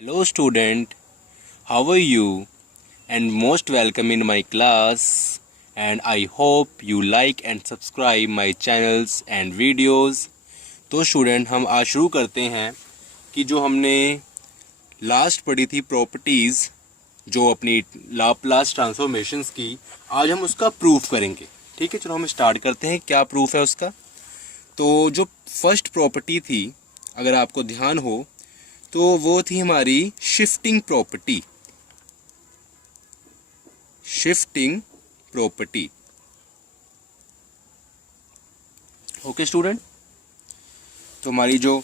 Hello student, how are you? And most welcome in my class, and I hope you like and subscribe my channels and videos. तो student हम आज शुरू करते हैं कि जो हमने लास्ट पढ़ी थी प्रॉपर्टीज़, जो अपनी लाप्लास ट्रांसफॉर्मेशंस की, आज हम उसका प्रूफ करेंगे। ठीक है, चलो हम स्टार्ट करते हैं। क्या प्रूफ है उसका? तो जो फर्स्ट प्रॉपर्टी थी, अगर आपको ध्यान हो तो वो थी हमारी shifting property. Shifting property, okay student. तो हमारी जो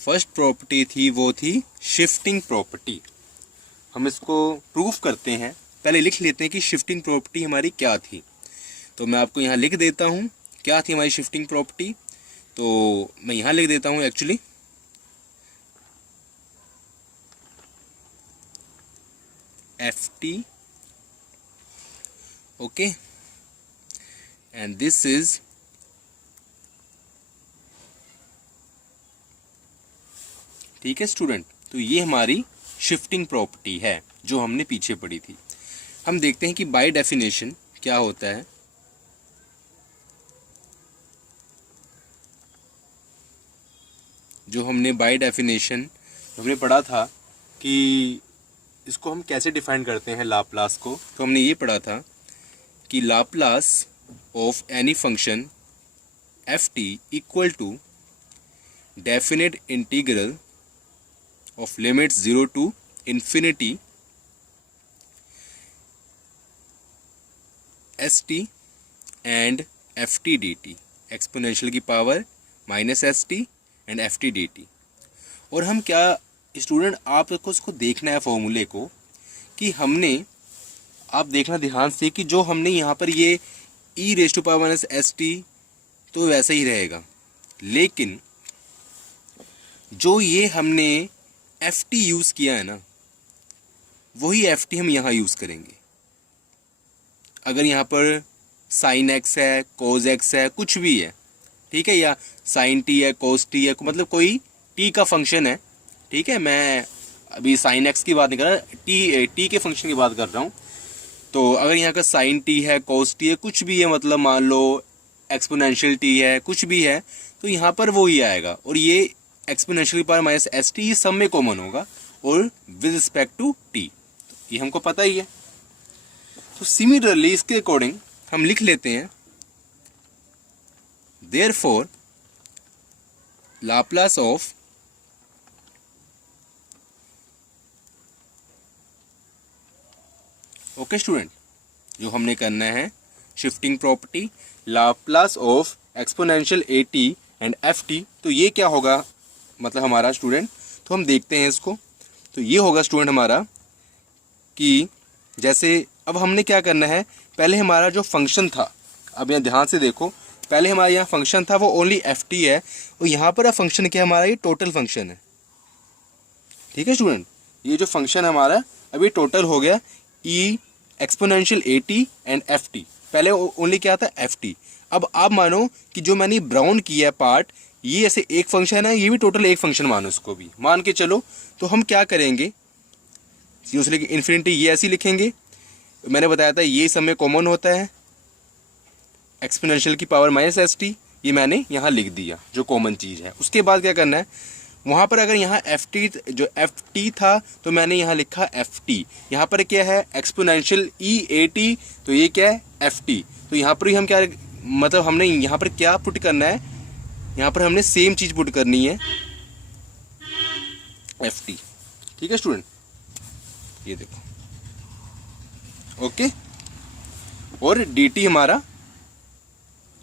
फर्स्ट प्रॉपर्टी थी वो थी शिफ्टिंग प्रॉपर्टी। हम इसको प्रूफ करते हैं। पहले लिख लेते हैं कि शिफ्टिंग प्रॉपर्टी हमारी क्या थी। तो मैं आपको यहाँ लिख देता हूँ क्या थी हमारी शिफ्टिंग प्रॉपर्टी। तो मैं यहाँ लिख देता हूँ actually ft, okay, and this is ठीक है स्टूडेंट। तो ये हमारी शिफ्टिंग प्रॉपर्टी है जो हमने पीछे पढ़ी थी। हम देखते हैं कि बाय डेफिनेशन क्या होता है। जो हमने बाय डेफिनेशन हमने पढ़ा था कि इसको हम कैसे डिफाइन करते हैं लाप्लास को, तो हमने ये पढ़ा था कि Laplace of any function f t equal to definite integral of limits 0 to infinity s t and f t d t, exponential की power minus s t and f t d t. और हम क्या student, आपको इसको देखना है फॉर्मूले को कि हमने, आप देखना ध्यान से कि जो हमने यहाँ पर ये e raise to power minus s t तो वैसा ही रहेगा, लेकिन जो ये हमने एफ टी यूज़ किया है ना, वही एफ टी हम यहाँ यूज़ करेंगे। अगर यहाँ पर साइन एक्स है, कोज एक्स है, कुछ भी है, ठीक है, या साइन टी है, कोस टी है, मतलब कोई टी का फंक्शन है, ठीक है। मैं अभी साइन एक्स की बात नहीं कर रहा, टी के फंक्शन की बात कर रहा हूँ। तो अगर यहाँ का साइन टी है, कोस टी है, कुछ भी है, मतलब मान लो एक्सपोनेंशियल टी है, कुछ भी है, तो यहाँ पर वो ही आएगा। और ये एक्सपोनेंशियल की पावर माइनस एस टी, ये सब में कॉमन होगा और विद रिस्पेक्ट टू टी, ये हमको पता ही है। तो सिमिलरली इसके अकॉर्डिंग हम लिख लेते हैं therefore Laplace of okay student, जो हमने करना है shifting property Laplace of exponential a t and f T. तो ये क्या होगा मतलब हमारा स्टूडेंट, तो हम देखते हैं इसको। तो ये होगा स्टूडेंट हमारा कि जैसे अब हमने क्या करना है, पहले हमारा जो फंक्शन था, अब यहाँ ध्यान से देखो, पहले हमारा यहाँ फंक्शन था वो ओनली एफ टी है, और यहाँ पर फंक्शन क्या हमारा, ये टोटल फंक्शन है। ठीक है स्टूडेंट, ये जो फंक्शन हमारा अभी टोटल हो गया e exponential a t and f t. पहले ओनली क्या था, एफ टी। अब आप मानो कि जो मैंने ब्राउन किया है पार्ट, ये ऐसे एक फंक्शन है, ये भी टोटल एक फंक्शन मानो, इसको भी मान के चलो। तो हम क्या करेंगे, जीरो से लेकर इन्फिनिटी ये ऐसे लिखेंगे। मैंने बताया था ये सब में कॉमन होता है, एक्सपोनेंशियल की पावर माइनस एस टी, ये मैंने यहाँ लिख दिया जो कॉमन चीज़ है। उसके बाद क्या करना है, वहाँ पर अगर यहाँ एफ टी, जो एफ टी था, तो मैंने यहाँ लिखा एफ टी। यहाँ पर क्या है, एक्सपोनेंशियल ई ए टी, तो ये क्या है, एफ टी। तो यहाँ पर ही हम क्या, मतलब हमने यहाँ पर क्या पुट करना है, यहाँ पर हमने सेम चीज़ पुट करनी है, एफ टी। ठीक है स्टूडेंट, ये देखो, ओके। और डी टी हमारा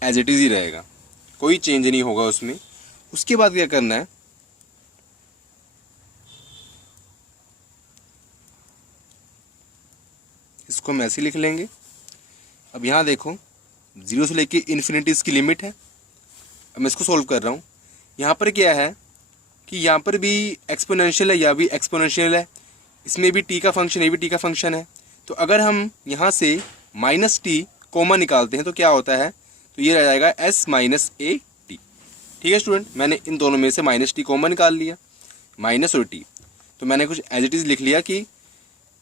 एज इट इज़ ही रहेगा, कोई चेंज नहीं होगा उसमें। उसके बाद क्या करना है, इसको हम ऐसे लिख लेंगे। अब यहाँ देखो, जीरो से लेके इन्फिनिटी इसकी लिमिट है। अब मैं इसको सोल्व कर रहा हूँ। यहाँ पर क्या है कि यहाँ पर भी एक्सपोनेंशियल है, या भी एक्सपोनेंशियल है, इसमें भी टी का फंक्शन, ये भी टी का फंक्शन है। तो अगर हम यहाँ से माइनस टी कॉमन निकालते हैं तो क्या होता है, तो ये रह जाएगा एस माइनस ए टी। ठीक है स्टूडेंट, मैंने इन दोनों में से माइनस टी कॉमन निकाल लिया, माइनस और टी। तो मैंने कुछ एज इट इज़ लिख लिया कि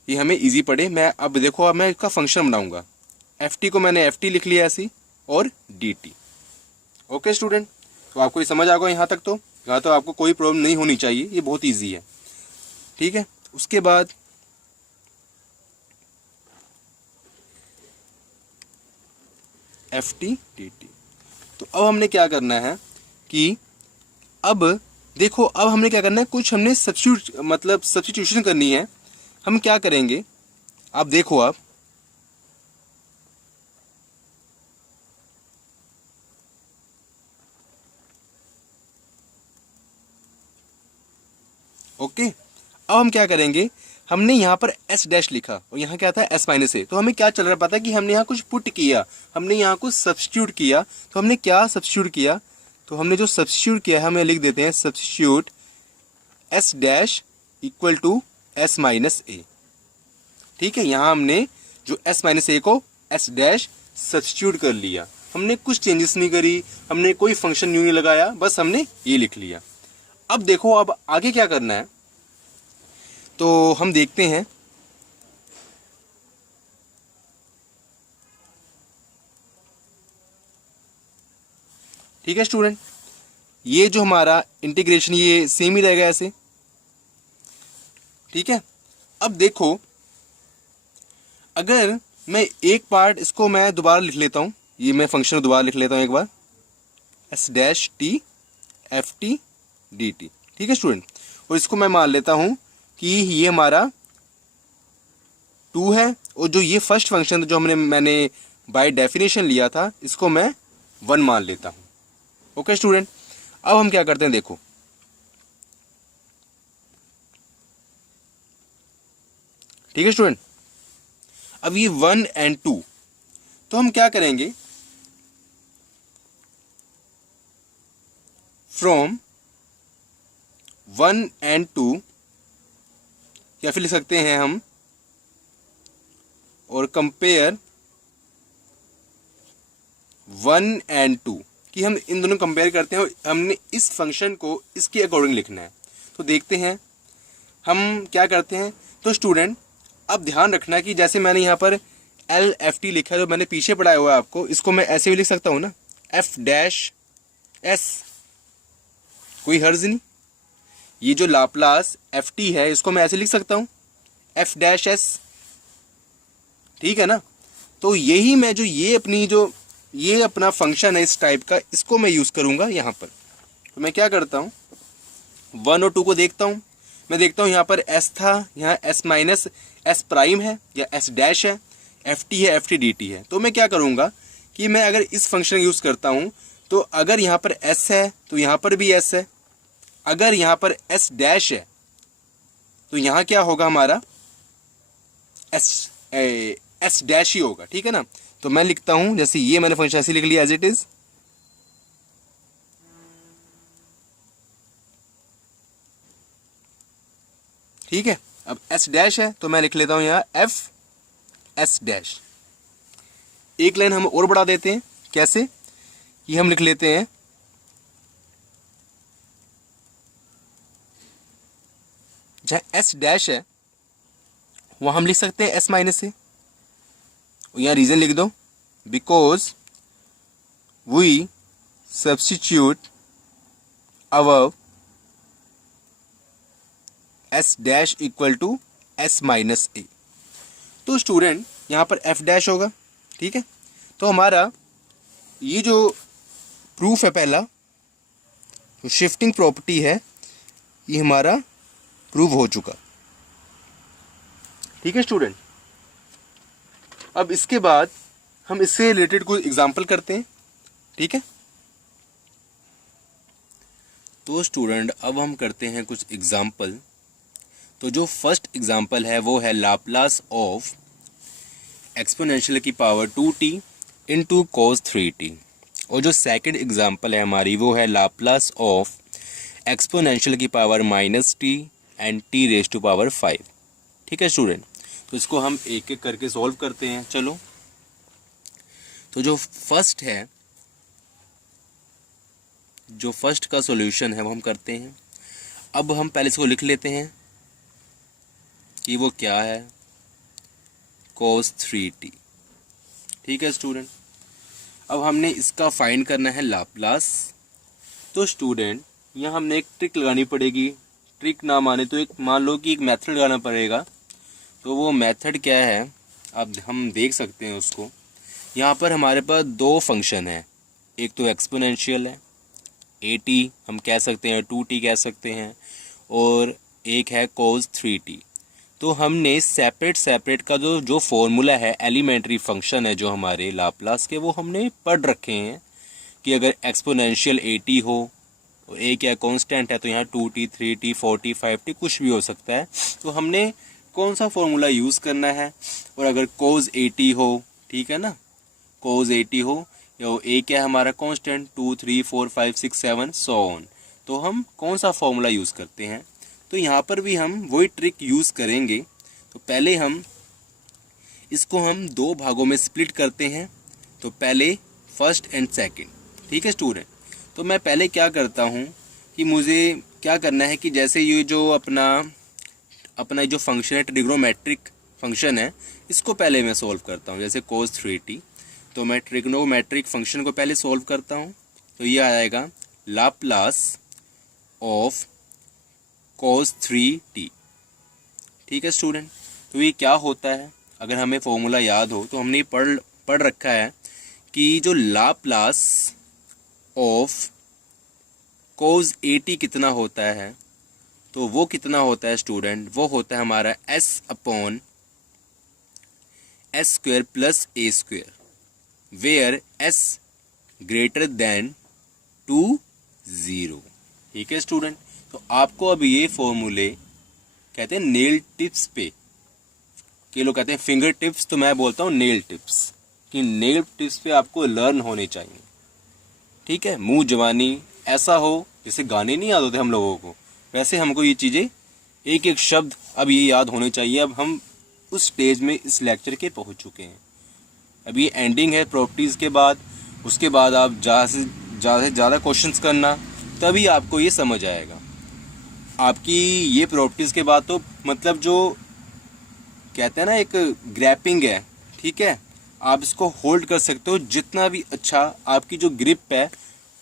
ये हमें इजी पड़े। मैं अब देखो, अब मैं इसका फंक्शन बनाऊंगा। एफ टी को मैंने एफ टी लिख लिया ऐसी, और डी टी। ओके स्टूडेंट, तो आपको ये समझ आ गया यहाँ तक। तो यहाँ तो आपको कोई प्रॉब्लम नहीं होनी चाहिए, ये बहुत ईजी है। ठीक है, उसके बाद एफ टी डी टी। तो अब हमने क्या करना है कि अब देखो, अब हमने क्या करना है, कुछ हमने सब्स्टिट्यूशन करनी है। हम क्या करेंगे, आप देखो, आप ओके। अब हम क्या करेंगे, हमने यहाँ पर एस डैश लिखा और यहाँ क्या था, एस माइनस ए। तो हमें क्या चल रहा है पता है कि हमने यहाँ कुछ पुट किया, हमने यहाँ कुछ सब्स्टिट्यूट किया। तो हमने क्या सब्स्टिट्यूट किया, तो हमने जो सब्स्टिट्यूट किया है हमें लिख देते हैं substitute s dash equal to s minus a. ठीक है, यहाँ हमने जो एस माइनस ए को एस डैश सब्स्टिट्यूट कर लिया। हमने कुछ चेंजेस नहीं करी, हमने कोई फंक्शन न्यू नहीं लगाया, बस हमने ये लिख लिया। अब देखो, अब आगे क्या करना है, तो हम देखते हैं। ठीक है स्टूडेंट, ये जो हमारा इंटीग्रेशन ये सेम ही रहेगा ऐसे। ठीक है, अब देखो, अगर मैं एक पार्ट इसको मैं दोबारा लिख लेता हूँ, ये मैं फंक्शन दोबारा लिख लेता हूँ एक बार, s dash t f t d t. ठीक है स्टूडेंट, और इसको मैं मान लेता हूँ कि ये हमारा 2 है, और जो ये फर्स्ट फंक्शन जो मैंने बाय डेफिनेशन लिया था, इसको मैं 1 मान लेता हूँ। ओके स्टूडेंट, अब हम क्या करते हैं, देखो, ठीक है स्टूडेंट, अब ये 1 एंड 2, तो हम क्या करेंगे, फ्रॉम 1 एंड 2, या फिर लिख सकते हैं हम, और कंपेयर 1 एंड 2, कि हम इन दोनों कंपेयर करते हैं और हमने इस फंक्शन को इसके अकॉर्डिंग लिखना है। तो देखते हैं हम क्या करते हैं। तो स्टूडेंट, अब ध्यान रखना कि जैसे मैंने यहाँ पर एल एफ टी लिखा है, जो मैंने पीछे पढ़ाया हुआ है आपको, इसको मैं ऐसे भी लिख सकता हूँ ना, एफ डैश एस, कोई हर्ज नहीं। ये जो लाप्लास एफ टी है, इसको मैं ऐसे लिख सकता हूँ, एफ डैश एस। ठीक है ना, तो यही मैं जो ये अपना फंक्शन है इस टाइप का, इसको मैं यूज़ करूँगा यहाँ पर। तो मैं क्या करता हूँ, 1 और 2 को देखता हूँ, मैं देखता हूँ यहाँ पर एस था, यहाँ एस माइनस एस प्राइम है या एस डैश है, एफ टी है, एफ टी डी टी है। तो मैं क्या करूँगा कि मैं अगर इस फंक्शन का यूज़ करता हूँ, तो अगर यहाँ पर एस है तो यहाँ पर भी एस है, अगर यहाँ पर एस डैश है तो यहाँ क्या होगा, हमारा एस डैश ही होगा। ठीक है ना, तो मैं लिखता हूँ, जैसे ये मैंने फंक्शन ऐसे लिख लिया एज इट इज। ठीक है, अब एस डैश है तो मैं लिख लेता हूँ यहाँ एफ एस डैश। एक लाइन हम और बढ़ा देते हैं, कैसे, ये हम लिख लेते हैं जहाँ एस डैश है वहाँ हम लिख सकते हैं एस माइनस ए। यहाँ रीजन लिख दो, because we substitute above s dash equal to s minus a. तो स्टूडेंट, यहाँ पर एफ डैश होगा। ठीक है, तो हमारा ये जो प्रूफ है पहला, तो शिफ्टिंग प्रॉपर्टी है, ये हमारा प्रूव हो चुका। ठीक है स्टूडेंट, अब इसके बाद हम इससे रिलेटेड कोई एग्जांपल करते हैं। ठीक है, तो स्टूडेंट अब हम करते हैं कुछ एग्जांपल। तो जो फर्स्ट एग्जांपल है वो है लाप्लास ऑफ एक्सपोनेंशियल की power 2t into cos 3t, और जो सेकंड एग्जांपल है हमारी वो है लाप्लास ऑफ एक्सपोनेंशियल की power -t and t raise to power 5। ठीक है स्टूडेंट, तो इसको हम एक एक करके सॉल्व करते हैं। चलो, तो जो फर्स्ट का सॉल्यूशन है वो हम करते हैं। अब हम पहले इसको लिख लेते हैं, कि वो क्या है, cos 3t। ठीक है स्टूडेंट, अब हमने इसका फाइंड करना है लाप्लास। तो स्टूडेंट यहाँ हमने एक ट्रिक लगानी पड़ेगी, ट्रिक ना माने तो एक मान लो कि एक मेथड लगाना पड़ेगा। तो वो मेथड क्या है, अब हम देख सकते हैं उसको। यहाँ पर हमारे पास दो फंक्शन है, एक तो एक्सपोनेंशियल है at हम कह सकते हैं, 2t कह सकते हैं, और एक है cos 3t। तो हमने सेपरेट का जो फॉर्मूला है, एलिमेंट्री फंक्शन है जो हमारे लाप्लास के, वो हमने पढ़ रखे हैं कि अगर एक्सपोनेंशियल at हो और a क्या कांस्टेंट है, तो यहाँ 2t 3t 4t 5t कुछ भी हो सकता है। तो हमने कौन सा फॉर्मूला यूज़ करना है, और अगर cos at हो, ठीक है ना, cos at हो, या a क्या है हमारा कांस्टेंट 2 3 4 5 6 7 सो ऑन, तो हम कौन सा फॉर्मूला यूज़ करते हैं। तो यहाँ पर भी हम वही ट्रिक यूज़ करेंगे। तो पहले हम इसको हम दो भागों में स्प्लिट करते हैं। तो पहले फर्स्ट एंड सेकंड, ठीक है स्टूडेंट। तो मैं पहले क्या करता हूँ कि मुझे क्या करना है कि जैसे ये जो अपना जो फंक्शन है, ट्रिग्नोमेट्रिक फंक्शन है, इसको पहले मैं सॉल्व करता हूँ। जैसे cos 3t, तो मैं ट्रिग्नोमेट्रिक फंक्शन को पहले सॉल्व करता हूँ। तो ये आएगा लाप्लास ऑफ cos 3t। ठीक है स्टूडेंट, तो ये क्या होता है, अगर हमें फॉर्मूला याद हो तो हमने पढ़ रखा है कि जो लाप्लास ऑफ cos at कितना होता है, तो वो कितना होता है स्टूडेंट, वो होता है हमारा s/s² plus a², where s greater than 0। ठीक है स्टूडेंट, तो आपको अब ये फॉर्मूले कहते हैं नेल टिप्स पे, के लोग कहते हैं फिंगर टिप्स, तो मैं बोलता हूँ नेल टिप्स, कि नेल टिप्स पे आपको लर्न होने चाहिए। ठीक है, मुंह जवानी ऐसा हो जैसे गाने नहीं याद होते हम लोगों को, वैसे हमको ये चीज़ें एक एक शब्द अब ये याद होने चाहिए। अब हम उस स्टेज में इस लेक्चर के पहुंच चुके हैं। अब ये एंडिंग है प्रॉपर्टीज़ के बाद, उसके बाद आप ज़्यादा से ज़्यादा क्वेश्चंस करना, तभी आपको ये समझ आएगा। आपकी ये प्रॉपर्टीज़ के बाद तो मतलब जो कहते हैं ना एक ग्रैपिंग है, ठीक है, आप इसको होल्ड कर सकते हो। जितना भी अच्छा आपकी जो ग्रिप है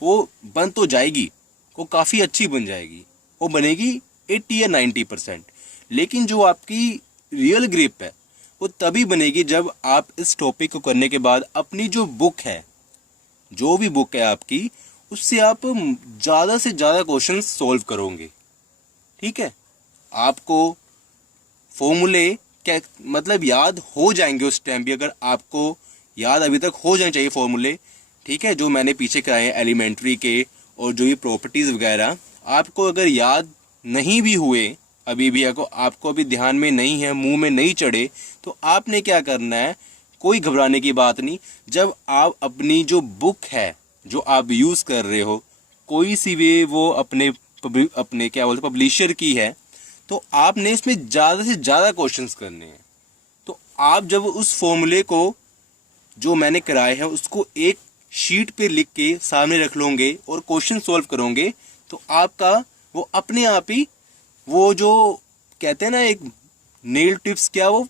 वो बन तो जाएगी, वो काफ़ी अच्छी बन जाएगी, वो बनेगी 80 या 90%। लेकिन जो आपकी रियल ग्रिप है वो तभी बनेगी जब आप इस टॉपिक को करने के बाद अपनी जो बुक है, जो भी बुक है आपकी, उससे आप ज़्यादा से ज़्यादा क्वेश्चन सॉल्व करोगे। ठीक है, आपको फॉर्मूले क्या मतलब याद हो जाएंगे उस टाइम भी, अगर आपको याद अभी तक हो जाने चाहिए फॉर्मूले, ठीक है, जो मैंने पीछे कराए हैं एलिमेंट्री के, और जो ये प्रॉपर्टीज़ वगैरह आपको अगर याद नहीं भी हुए अभी भी, आपको अभी ध्यान में नहीं है, मुंह में नहीं चढ़े, तो आपने क्या करना है, कोई घबराने की बात नहीं। जब आप अपनी जो बुक है जो आप यूज़ कर रहे हो, कोई सी भी वो अपने क्या बोलते पब्लिशर की है, तो आपने इसमें ज़्यादा से ज़्यादा क्वेश्चंस करने हैं। तो आप जब उस फॉर्मूले को जो मैंने कराए हैं उसको एक शीट पे लिख के सामने रख लोगे और क्वेश्चन सॉल्व करोगे, तो आपका वो अपने आप ही वो जो कहते हैं ना एक नेल टिप्स, क्या वो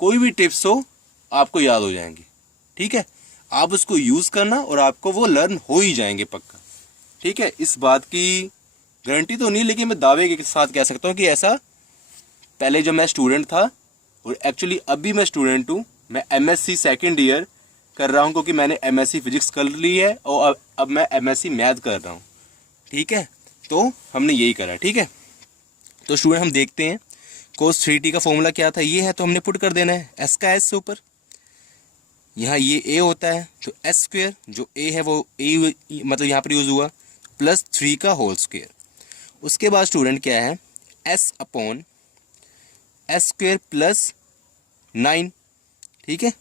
कोई भी टिप्स हो आपको याद हो जाएंगे। ठीक है, आप उसको यूज़ करना और आपको वो लर्न हो ही जाएंगे पक्का। ठीक है, इस बात की गारंटी तो नहीं, लेकिन मैं दावे के साथ कह सकता हूँ कि ऐसा पहले जब मैं स्टूडेंट था, और एक्चुअली अभी मैं स्टूडेंट हूँ, मैं MSc सेकेंड ईयर कर रहा हूँ, क्योंकि मैंने MSc फिजिक्स कर ली है और अब मैं MSc मैथ कर रहा हूँ। ठीक है, तो हमने यही करा। ठीक है, तो स्टूडेंट हम देखते हैं cos 3t का फॉर्मूला क्या था, ये है, तो हमने पुट कर देना है s का s से ऊपर। यहाँ ये a होता है, तो s², जो a है वो a मतलब यहाँ पर यूज़ हुआ, प्लस 3 का होल स्क्वायर। उसके बाद स्टूडेंट क्या है, s/s² प्लस 9। ठीक है,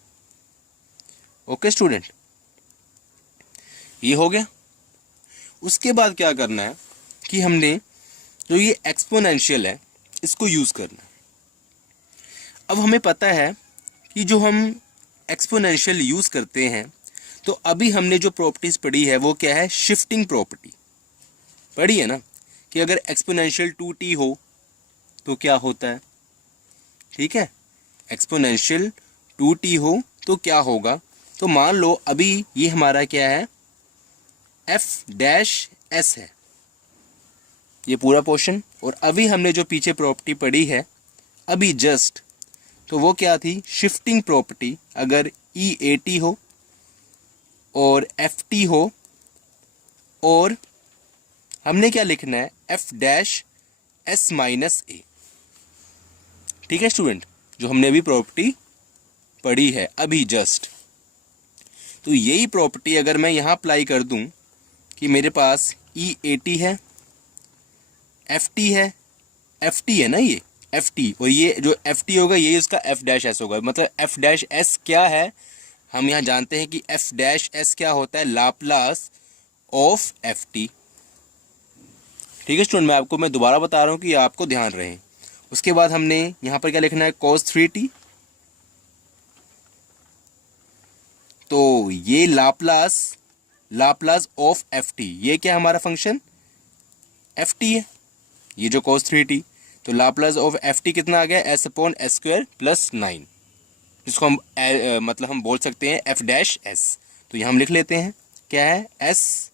ओके स्टूडेंट, ये हो गया। उसके बाद क्या करना है कि हमने जो ये एक्सपोनेंशियल है इसको यूज़ करना है। अब हमें पता है कि जो हम एक्सपोनेंशियल यूज़ करते हैं, तो अभी हमने जो प्रॉपर्टीज़ पढ़ी है वो क्या है, शिफ्टिंग प्रॉपर्टी पढ़ी है ना, कि अगर एक्सपोनेंशियल 2t हो तो क्या होता है, ठीक है, एक्सपोनेंशियल 2t हो तो क्या होगा। तो मान लो अभी ये हमारा क्या है, f' है ये पूरा पोर्शन, और अभी हमने जो पीछे प्रॉपर्टी पढ़ी है अभी जस्ट, तो वो क्या थी, शिफ्टिंग प्रॉपर्टी। अगर EAT हो और FT हो, और हमने क्या लिखना है, F'(S-A). ठीक है स्टूडेंट, जो हमने अभी प्रॉपर्टी पढ़ी है अभी जस्ट, तो यही प्रॉपर्टी अगर मैं यहाँ अप्लाई कर दूँ कि मेरे पास EAT है, FT है ना, ये FT, और ये जो FT होगा ये उसका F' होगा। मतलब F' क्या है, हम यहाँ जानते हैं कि F' क्या होता है, लाप्लास ऑफ FT। ठीक है स्टूडेंट, मैं दोबारा बता रहा हूँ कि आपको ध्यान रहे। उसके बाद हमने यहाँ पर क्या लिखना है, cos 3t, तो ये लाप्लास ऑफ FT, ये क्या हमारा फंक्शन FT है, ये जो cos 3t, तो लाप्लास ऑफ FT कितना आ गया, S/(S²) + 9, जिसको हम मतलब हम बोल सकते हैं F'(S). तो यहाँ हम लिख लेते हैं क्या है, S।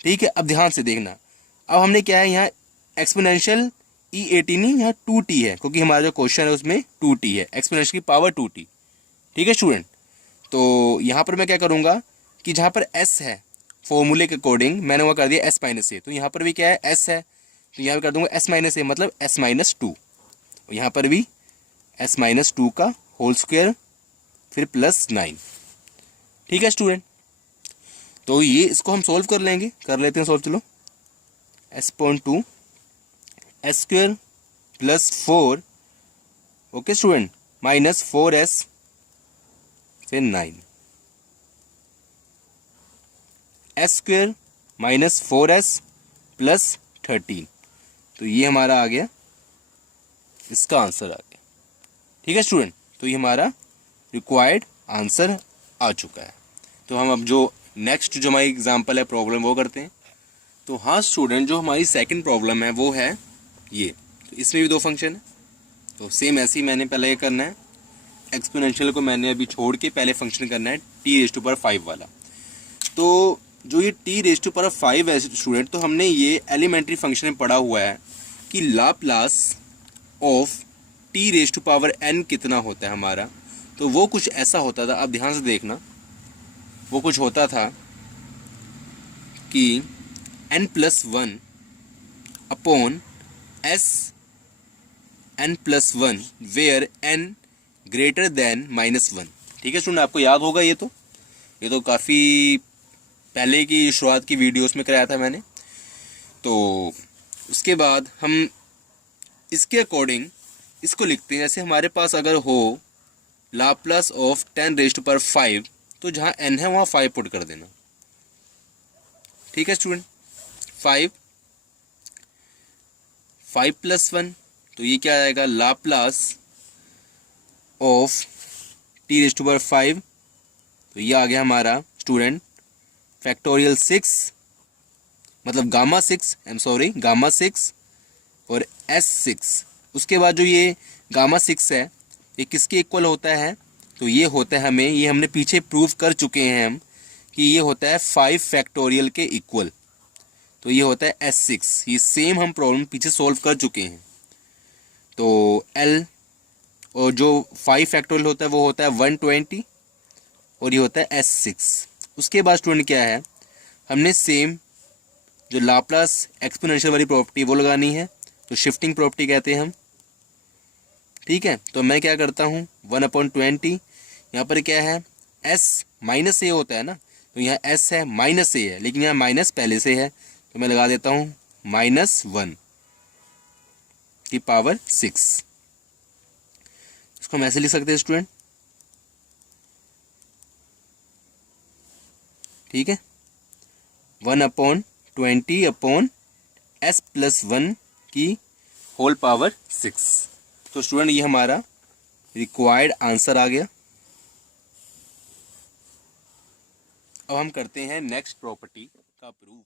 ठीक है, अब ध्यान से देखना, अब हमने क्या है यहाँ एक्सपोनेंशियल EAT नहीं, यहाँ 2t है, क्योंकि हमारा जो क्वेश्चन है उसमें 2t है, एक्सपोनेंशियल की पावर 2t। ठीक है स्टूडेंट, तो यहाँ पर मैं क्या करूँगा कि जहाँ पर S है फॉर्मूले के अकॉर्डिंग मैंने वो कर दिया S-A, तो यहाँ पर भी क्या है S है, तो यहाँ पर कर दूंगा S-A, मतलब S-2, और यहाँ पर भी S-2 का होल स्क्वायर फिर +9। ठीक है स्टूडेंट, तो ये इसको हम सॉल्व कर लेते हैं सॉल्व, चलो। S/2 S² +4, okay student, -4S फिर 9, S² -4S +13, तो ये हमारा आ गया, इसका आंसर आ गया। ठीक है स्टूडेंट, तो ये हमारा रिक्वायर्ड आंसर आ चुका है। तो हम अब जो नेक्स्ट जो हमारी एग्जांपल है प्रॉब्लम वो करते हैं। तो हाँ स्टूडेंट, जो हमारी सेकंड प्रॉब्लम है वो है ये, तो इसमें भी दो फंक्शन है, तो सेम ऐसे ही मैंने पहले ये करना है, एक्सपोनेंशियल को मैंने अभी छोड़ के पहले फंक्शन करना है t⁵ वाला। तो जो ये t⁵ है स्टूडेंट, तो हमने ये एलिमेंट्री फंक्शन में पढ़ा हुआ है कि लाप्लास ऑफ t⁵n कितना होता है हमारा, तो वो कुछ ऐसा होता था, अब ध्यान से देखना, वो कुछ होता था कि n+1 upon n+1 where n greater than -1। ठीक है स्टूडेंट, आपको याद होगा ये तो काफ़ी पहले की शुरुआत की वीडियोस में कराया था मैंने। तो उसके बाद हम इसके अकॉर्डिंग इसको लिखते हैं, जैसे हमारे पास अगर हो लाप्लास ऑफ 10⁵5, तो जहाँ n है वहाँ 5 पुट कर देना। ठीक है स्टूडेंट, 5 +1, तो ये क्या आएगा, लाप्लास ऑफ t⁵5, तो ये आ गया हमारा स्टूडेंट फैक्टोरियल 6, मतलब गामा 6 और S6। उसके बाद जो ये गामा 6 है ये किसके इक्वल होता है, तो ये होता है ये हमने पीछे प्रूव कर चुके हैं हम कि ये होता है 5 फैक्टोरियल के इक्वल, तो ये होता है S6। ये सेम हम प्रॉब्लम पीछे सॉल्व कर चुके हैं। तो L और जो 5 फैक्टोरियल होता है वो होता है 120, और ये होता है S6। उसके बाद स्टूडेंट क्या है, हमने सेम जो लाप्लास एक्सपोनेंशियल वाली प्रॉपर्टी वो लगानी है, तो शिफ्टिंग प्रॉपर्टी कहते हैं हम। ठीक है, तो मैं क्या करता हूँ, 1/20, यहाँ पर क्या है S-A होता है ना, तो यहाँ S है -A है, लेकिन यहाँ माइनस पहले से है, तो मैं लगा देता हूँ -1 की पावर 6। इसको हम ऐसे लिख सकते हैं स्टूडेंट। ठीक है, 1/20/S+1 की होल पावर 6। तो स्टूडेंट ये हमारा रिक्वायर्ड आंसर आ गया। अब हम करते हैं नेक्स्ट प्रॉपर्टी का प्रूफ।